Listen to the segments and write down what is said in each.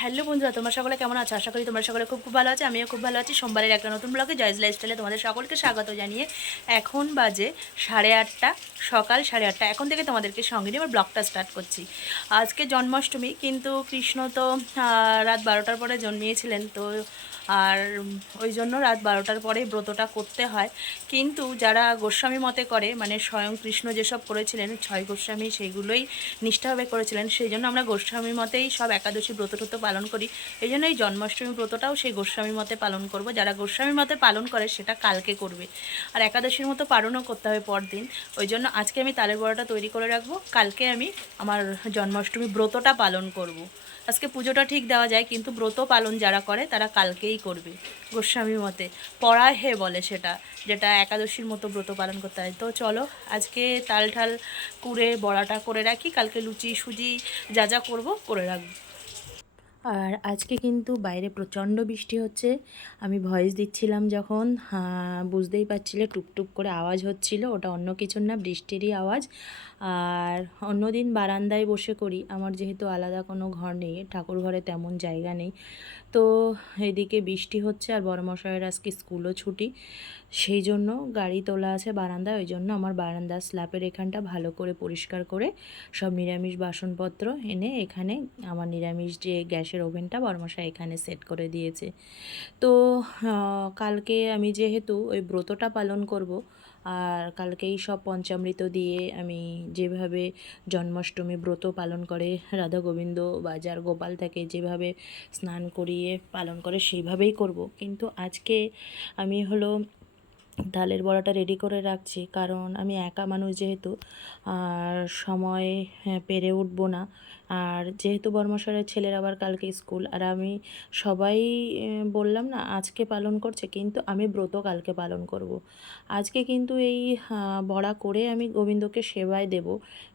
Hello বন্ধুরা, তোমরা সকলে কেমন আছো? আশা করি তোমরা সকলে খুব খুব ভালো আছো। আমিও খুব ভালো আছি। সোমবারের একটা নতুন ব্লগে জয়েস লাইফস্টাইলে তোমাদের সকলকে স্বাগত জানিয়ে এখন বাজে 8:30, সকাল 8:30। এখন থেকে তোমাদেরকে সঙ্গে নিয়ে আমার ব্লগটা স্টার্ট করছি। আজকে জন্মাষ্টমী, কিন্তু কৃষ্ণ তো রাত 12টার পরে জন্মিয়েছিলেন, তো আর ওই জন্য রাত 12টার পরে ব্রতটা করতে হয়। কিন্তু যারা গোস্বামী মতে করে, মানে স্বয়ং কৃষ্ণ যেসব করেছিলেন 6 গোস্বামী, সেইগুলোই নিষ্ঠাভাবে করেছিলেন, সেই জন্য আমরা গোস্বামী মতেই সব একাদশী ব্রত টত পালন করি। এই জন্য এই জন্মাষ্টমী ব্রতটাও সেই গোস্বামী মতে পালন করব। যারা গোস্বামী মতে পালন করে সেটা কালকে করবে, আর একাদশীর মতো পালনও করতে হবে পরদিন। ওই জন্য আজকে আমি তালের বড়াটা তৈরি করে রাখবো, কালকে আমি আমার জন্মাষ্টমী ব্রতটা পালন করব। আজকে পুজোটা ঠিক দেওয়া যায়, কিন্তু ব্রত পালন যারা করে তারা কালকেই করবে গোস্বামী মতে। পড়ায় হে বলে সেটা, যেটা একাদশীর মতো ব্রত পালন করতে হয়। তো চলো আজকে তাল ঠাল কুড়ে বড়াটা করে রাখি, কালকে লুচি সুজি যা যা করবো করে রাখবো। আর আজকে কিন্তু বাইরে প্রচণ্ড বৃষ্টি হচ্ছে। আমি ভয়েস দিচ্ছিলাম যখন, বুঝতেই পারছিলে টুকটুক করে আওয়াজ হচ্ছিল, ওটা অন্য কিছুর না, বৃষ্টিরই আওয়াজ। আর অন্যদিন বারান্দায় বসে করি, আমার যেহেতু আলাদা কোনো ঘর নেই, ঠাকুর ঘরে তেমন জায়গা নেই। তো এদিকে বৃষ্টি হচ্ছে, আর বড়মশাইয়ের আজকে স্কুলও ছুটি, সেই জন্য গাড়ি তোলা আছে বারান্দায়। ওই জন্য আমার বারান্দার স্ল্যাপের এখানটা ভালো করে পরিষ্কার করে সব নিরামিষ বাসনপত্র এনে এখানে আমার নিরামিষ যে গ্যাসের ওভেনটা বড়মশাই এখানে সেট করে দিয়েছে। তো কালকে আমি যেহেতু ওই ব্রতটা পালন করব, আর কালকেই সব পঞ্চামৃত দিয়ে আমি যেভাবে জন্মাষ্টমী ব্রত পালন করে রাধা গোবিন্দ বাজার গোপাল থাকে যেভাবে স্নান করিয়ে পালন করে সেইভাবেই করব। কিন্তু আজকে আমি হলো ডালের বড়াটা রেডি করে রাখছি, কারণ আমি একা মানুষ যেহেতু, আর সময় পেরে উঠবো না। আর যেহেতু বর্মশাইয়ের ছেলের আবার কালকে স্কুল, আর আমি সবাই বললাম না আজকে পালন করছে, কিন্তু আমি ব্রত কালকে পালন করব। আজকে কিন্তু এই বড়া করে আমি গোবিন্দকে সেবায় দেব,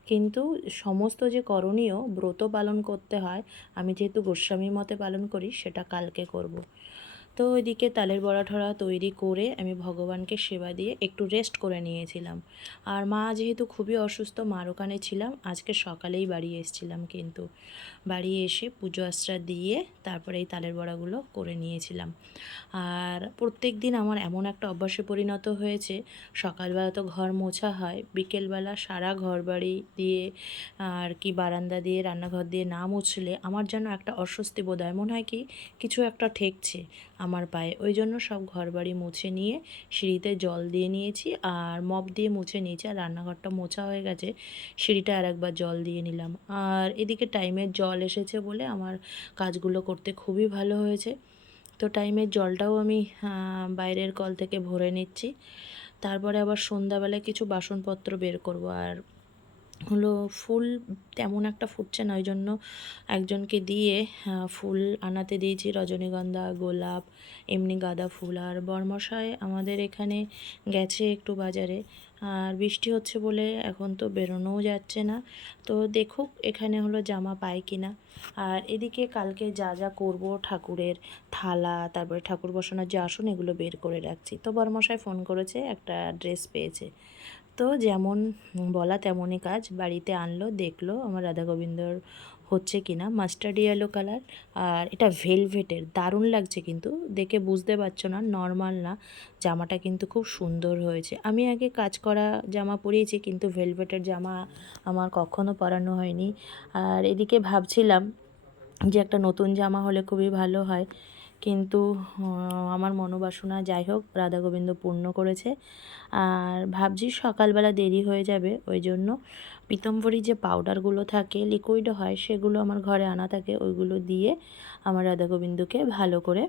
কিন্তু সমস্ত যে করণীয় ব্রত পালন করতে হয়, আমি যেহেতু গোস্বামী মতে পালন করি, সেটা কালকে করব। তো ওইদিকে তালের বড়া ঠড়া তৈরি করে আমি ভগবানকে সেবা দিয়ে একটু রেস্ট করে নিয়েছিলাম। আর মা যেহেতু খুবই অসুস্থ, মার ওখানে ছিলাম, আজকে সকালেই বাড়ি এসেছিলাম, কিন্তু বাড়ি এসে পুজো আশ্রা দিয়ে তারপরে এই তালের বড়াগুলো করে নিয়েছিলাম। আর প্রত্যেক দিন আমার এমন একটা অভ্যাসে পরিণত হয়েছে, সকালবেলা তো ঘর মোছা হয়, বিকেলবেলা সারা ঘর বাড়ি দিয়ে আর কি বারান্দা দিয়ে রান্নাঘর দিয়ে না মুছলে আমার যেন একটা অস্বস্তি বোধ হয়, মনে হয় কি কিছু একটা ঠেকছে আমার পায়ে। ওই জন্য সব ঘর বাড়ি মুছে নিয়ে সিঁড়িতে জল দিয়ে নিয়েছি, আর মপ দিয়ে মুছে নিয়েছি, আর রান্নাঘরটা মোছা হয়ে গেছে, সিঁড়িটা আর একবার জল দিয়ে নিলাম। আর এদিকে টাইমের জল এসেছে বলে আমার কাজগুলো করতে খুবই ভালো হয়েছে। তো টাইমের জলটাও আমি বাইরের কল থেকে ভরে নিচ্ছি। তারপরে আবার সন্ধ্যাবেলায় কিছু বাসনপত্র বের করব। আর হলো ফুল তেমন একটা ফুটছে না, ওই জন্য একজনকে দিয়ে ফুল আনাতে দিয়েছি, রজনীগন্ধা, গোলাপ, এমনি গাঁদা ফুল। আর বরমশাই আমাদের এখানে গেছে একটু বাজারে, আর বৃষ্টি হচ্ছে বলে এখন তো বেরোনোও যাচ্ছে না, তো দেখুক এখানে হলো জামা পায় কি না। আর এদিকে কালকে যা যা করব, ঠাকুরের থালা, তারপরে ঠাকুর বসানোর যে আসন, এগুলো বের করে রাখছি। তো বরমশাই ফোন করেছে, একটা ড্রেস পেয়েছে, তো যেমন বলা তেমনই কাজ, বাড়িতে আনলো, দেখলো আমার রাধা গোবিন্দর হচ্ছে কিনা। মাস্টার্ড ইয়েলো কালার, আর এটা ভেলভেটের, দারুণ লাগছে, কিন্তু দেখে বুঝতে পারছো না, নর্মাল না, জামাটা কিন্তু খুব সুন্দর হয়েছে। আমি আগে কাজ করা জামা পরিয়েছি, কিন্তু ভেলভেটের জামা আমার কখনো পরানো হয়নি। আর এদিকে ভাবছিলাম যে একটা নতুন জামা হলে খুবই ভালো হয়, কিন্তু আমার মনোবাসনা যাই হোক রাধা গোবিন্দ পূর্ণ করেছে। আর ভাবছি সকালবেলা দেরি হয়ে যাবে, ওই জন্য পীতম্বরী যে পাউডারগুলো থাকে, লিকুইড হয়, সেগুলো আমার ঘরে আনা থাকে, ওইগুলো দিয়ে আমার রাধা গোবিন্দকে ভালো করে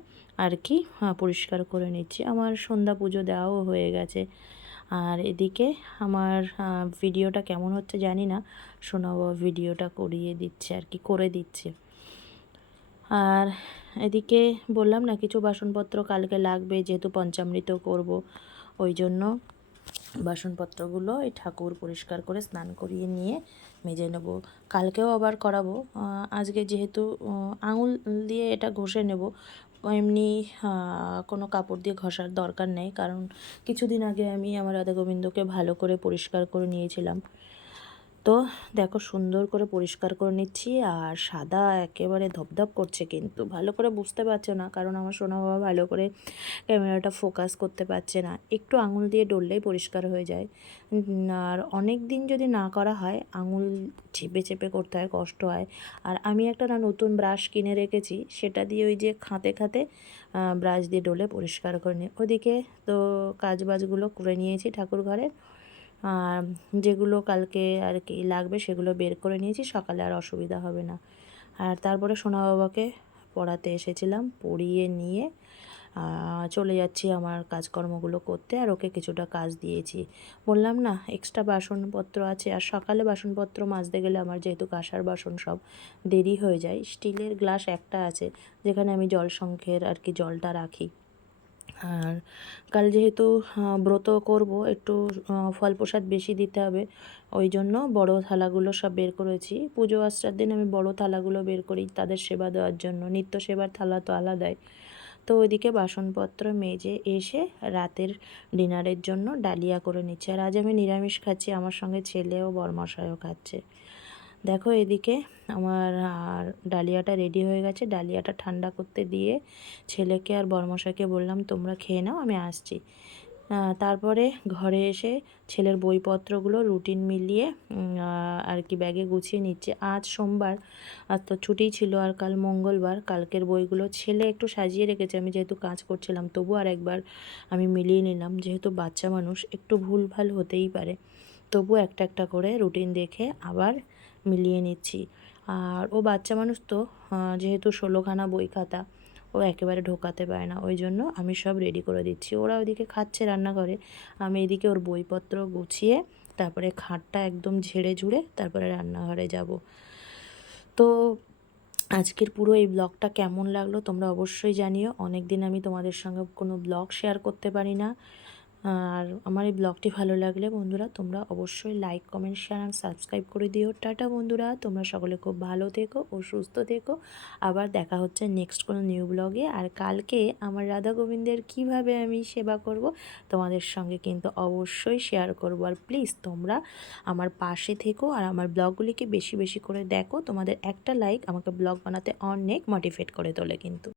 আর কি পরিষ্কার করে নিচ্ছি। আমার সন্ধ্যা পুজো দেওয়াও হয়ে গেছে। আর এদিকে আমার ভিডিওটা কেমন হচ্ছে জানি না, শোনাবো ভিডিওটা করিয়ে দিচ্ছে আর কি, করে দিচ্ছে। আর এদিকে বললাম না কিছু বাসনপত্র কালকে লাগবে, যেহেতু পঞ্চামৃত করব, ওই জন্য বাসনপত্রগুলো এই ঠাকুর পরিষ্কার করে স্নান করিয়ে নিয়ে মেজে নেব। কালকেও আবার করাবো, আজকে যেহেতু আঙুল দিয়ে এটা ঘষে নেব, এমনি কোনো কাপড় দিয়ে ঘষার দরকার নেই, কারণ কিছুদিন আগে আমি আমার রাধা গোবিন্দকে ভালো করে পরিষ্কার করে নিয়েছিলাম। তো দেখো সুন্দর করে পরিষ্কার করে নিচ্ছি, আর সাদা একেবারে ধপধপ করছে, কিন্তু ভালো করে বুঝতে পারছো না কারণ আমার সোনা বাবা ভালো করে ক্যামেরাটা ফোকাস করতে পারছে না। একটু আঙুল দিয়ে ডললেই পরিষ্কার হয়ে যায়। আর অনেক দিন যদি না করা হয় আঙুল চেপে চেপে করতে হয়, কষ্ট হয়। আর আমি একটা নতুন ব্রাশ কিনে রেখেছি, সেটা দিয়ে ওই যে খাতে খাতে ব্রাশ দিয়ে ডলে পরিষ্কার করে নিই। ওদিকে তো কাজ বাজগুলো করে নিয়েছি ঠাকুর ঘরে, আর যেগুলো কালকে আর কি লাগবে সেগুলো বের করে নিয়েছি, সকালে আর অসুবিধা হবে না। আর তারপরে সোনা বাবাকে পড়াতে এসেছিলাম, পড়িয়ে নিয়ে চলে যাচ্ছি আমার কাজকর্মগুলো করতে। আর ওকে কিছুটা কাজ দিয়েছি, বললাম না এক্সট্রা বাসনপত্র আছে, আর সকালে বাসনপত্র মাজতে গেলে আমার যেহেতু কাঁসার বাসন সব দেরি হয়ে যায়। স্টিলের গ্লাস একটা আছে যেখানে আমি জল সংখ্যের আর কি জলটা রাখি। আর কাল যেহেতু ব্রত করব, একটু ফল প্রসাদ বেশি দিতে হবে, ওই জন্য বড় থালাগুলো সব বের করেছি। পুজো আশ্রার দিন আমি বড় থালাগুলো বের করি তাদের সেবা দেওয়ার জন্য, নিত্য সেবার থালা তো আলাদাই। তো ওইদিকে বাসনপত্র মেজে এসে রাতের ডিনারের জন্য ডালিয়া করে নিচ্ছি। আর আজ আমি নিরামিষ খাচ্ছি, আমার সঙ্গে ছেলেও বরমশাইও খাচ্ছে। দেখো এদিকে আমার আর ডালিয়াটা রেডি হয়ে গেছে। ডালিয়াটা ঠান্ডা করতে দিয়ে ছেলেকে আর বরমশাইকে বললাম তোমরা খেয়ে নাও, আমি আসছি। তারপরে ঘরে এসে ছেলের বইপত্রগুলো রুটিন মিলিয়ে আর কি ব্যাগে গুছিয়ে নিচ্ছে। আজ সোমবার, আর তো ছুটি ছিল, আর কাল মঙ্গলবার। কালকের বইগুলো ছেলে একটু সাজিয়ে রেখেছে, আমি যেহেতু কাজ করছিলাম তবু আর একবার আমি মিলিয়ে নিলাম, যেহেতু বাচ্চা মানুষ একটু ভুলভাল হতেই পারে। তবু একটা একটা করে রুটিন দেখে আবার মিলিয়ে নিচ্ছি। আর ও বাচ্চা মানুষ তো, যেহেতু 16খানা বই খাতা ও একেবারে ঢোকাতে পারে না, ওই জন্য আমি সব রেডি করে দিচ্ছি। ওরা ওইদিকে খাচ্ছে রান্নাঘরে, আমি এদিকে ওর বইপত্র গুছিয়ে তারপরে খাটটা একদম ঝেড়ে ঝুড়ে তারপরে রান্নাঘরে যাব। তো আজকের পুরো এই ব্লগটা কেমন লাগলো তোমরা অবশ্যই জানিও। অনেক দিন আমি তোমাদের সঙ্গে কোনো ব্লগ শেয়ার করতে পারি না। আর আমার এই ব্লগটি ভালো লাগলে বন্ধুরা তোমরা অবশ্যই লাইক, কমেন্ট, শেয়ার আর সাবস্ক্রাইব করে দিও। টাটা বন্ধুরা, তোমরা সকলে খুব ভালো থেকো ও সুস্থ থেকো। আবার দেখা হচ্ছে নেক্সট কোনো নিউ ব্লগে। আর কালকে আমার রাধা গোবিন্দের কীভাবে আমি সেবা করব তোমাদের সঙ্গে কিন্তু অবশ্যই শেয়ার করব। আর প্লিজ তোমরা আমার পাশে থেকো আর আমার ব্লগগুলিকে বেশি বেশি করে দেখো। তোমাদের একটা লাইক আমাকে ব্লগ বানাতে অনেক মোটিভেট করে তোলে কিন্তু।